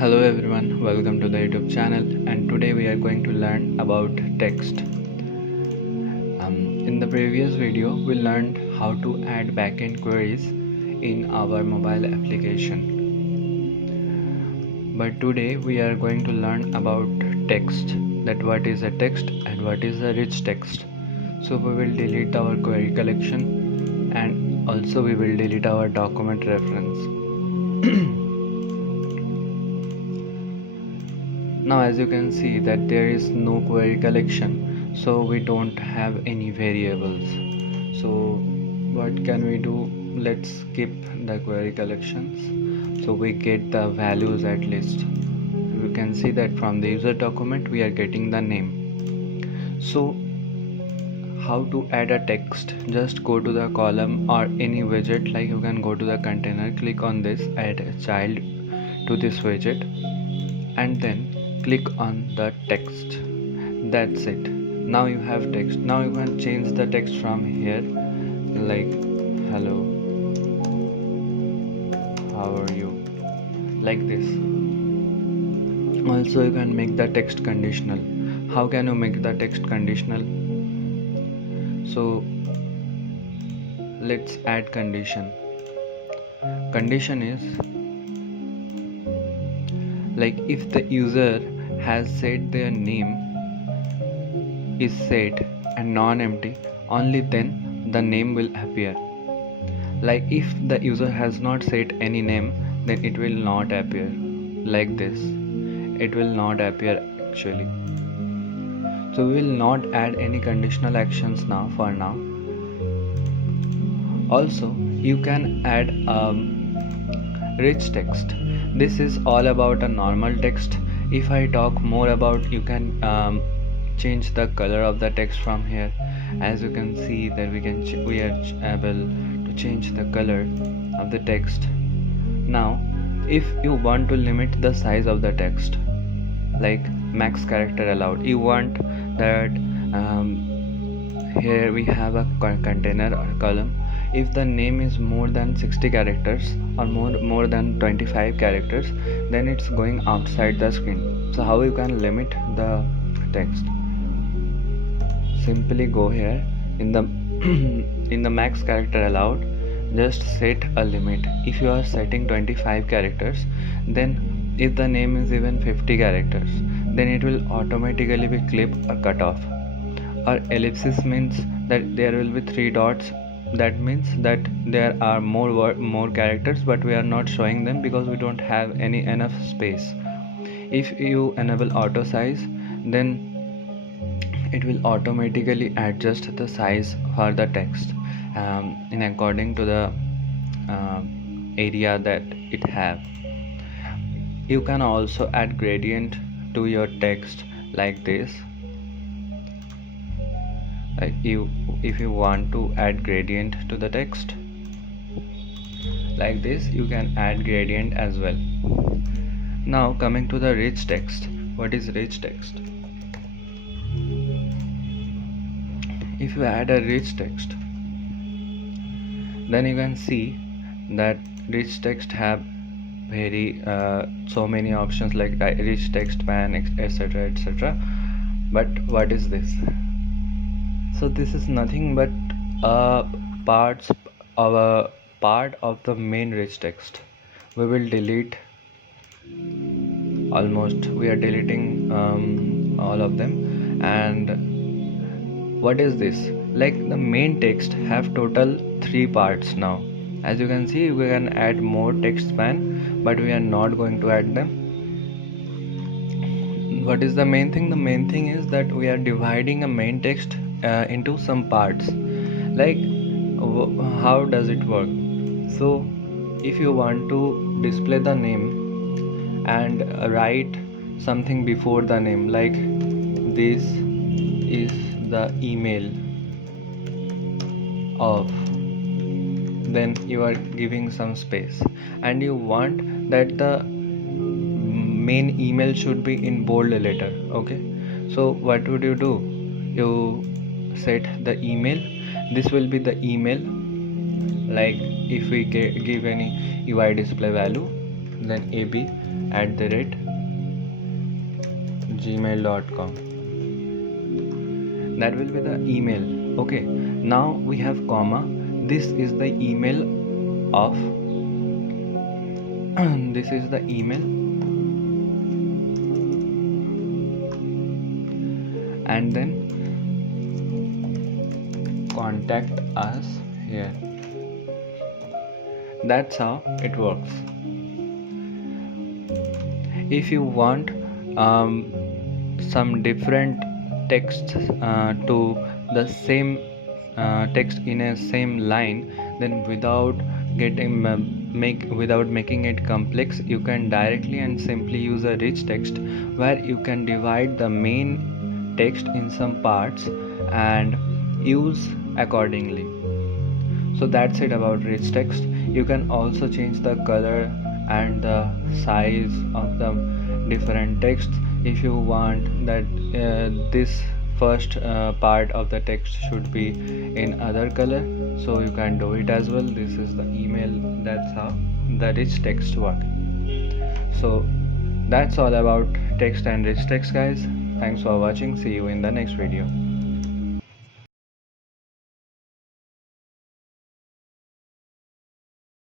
Hello everyone, welcome to the YouTube channel, and today we are going to learn about text. In the previous video we learned how to add backend queries in our mobile application, but today we are going to learn about text, that what is a text and what is a rich text. So we will delete our query collection and also we will delete our document reference. Now as you can see that there is no query collection, so we don't have any variables. So what can we do? Let's skip the query collections so we get the values at least. You can see that from the user document we are getting the name. So how to add a text? Just go to the column or any widget, like you can go to the container, click on this, add a child to this widget, and then click on the text. That's it. Now you have text. Now you can change the text from here, like hello, how are you, like this. Also you can make the text conditional. How can you make the text conditional? So let's add condition. Condition is like if the user has said their name is set and non-empty, only then the name will appear. Like if the user has not set any name, then it will not appear. Like this, it will not appear actually. So we will not add any conditional actions now for now. Also you can add rich text. This is all about a normal text. If I talk more about, you can change the color of the text from here. As you can see that we are able to change the color of the text. Now if you want to limit the size of the text, like max character allowed, you want that here we have a container or column. If the name is more than 60 characters or more than 25 characters, then it's going outside the screen. So how you can limit the text? Simply go here in the in the max character allowed, just set a limit. If you are setting 25 characters, then if the name is even 50 characters, then it will automatically be clip or cut off. Or ellipsis means that there will be 3 dots. That means that there are more characters, but we are not showing them because we don't have any enough space. If you enable auto size, then it will automatically adjust the size for the text in according to the area that it have. You can also add gradient to your text like this. If you want to add gradient to the text like this, you can add gradient as well. Now coming to the rich text. What is rich text? If you add a rich text, then you can see that rich text have very so many options, like rich text pan, etc, etc. But what is this? So this is nothing but a part of the main rich text. We will delete almost. We are deleting all of them. And what is this? Like the main text have total 3 parts now. As you can see, we can add more text span, but we are not going to add them. What is the main thing? The main thing is that we are dividing a main text into some parts. Like how does it work? So if you want to display the name and write something before the name, like this is the email of, then you are giving some space, and you want that the main email should be in bold letter. Okay, so what would you do? You set the email. This will be the email. Like if we give any UI display value, then AB gmail.com. That will be the email. Okay, now we have comma. This is the email of this is the email, and then contact us here. That's how it works. If you want some different text to the same text in a same line, then without making it complex, you can directly and simply use a rich text, where you can divide the main text in some parts and use accordingly. So that's it about rich text. You can also change the color and the size of the different texts. If you want that this first part of the text should be in other color, so you can do it as well. This is the email. That's how the rich text work. So that's all about text and rich text, guys. Thanks for watching. See you in the next video.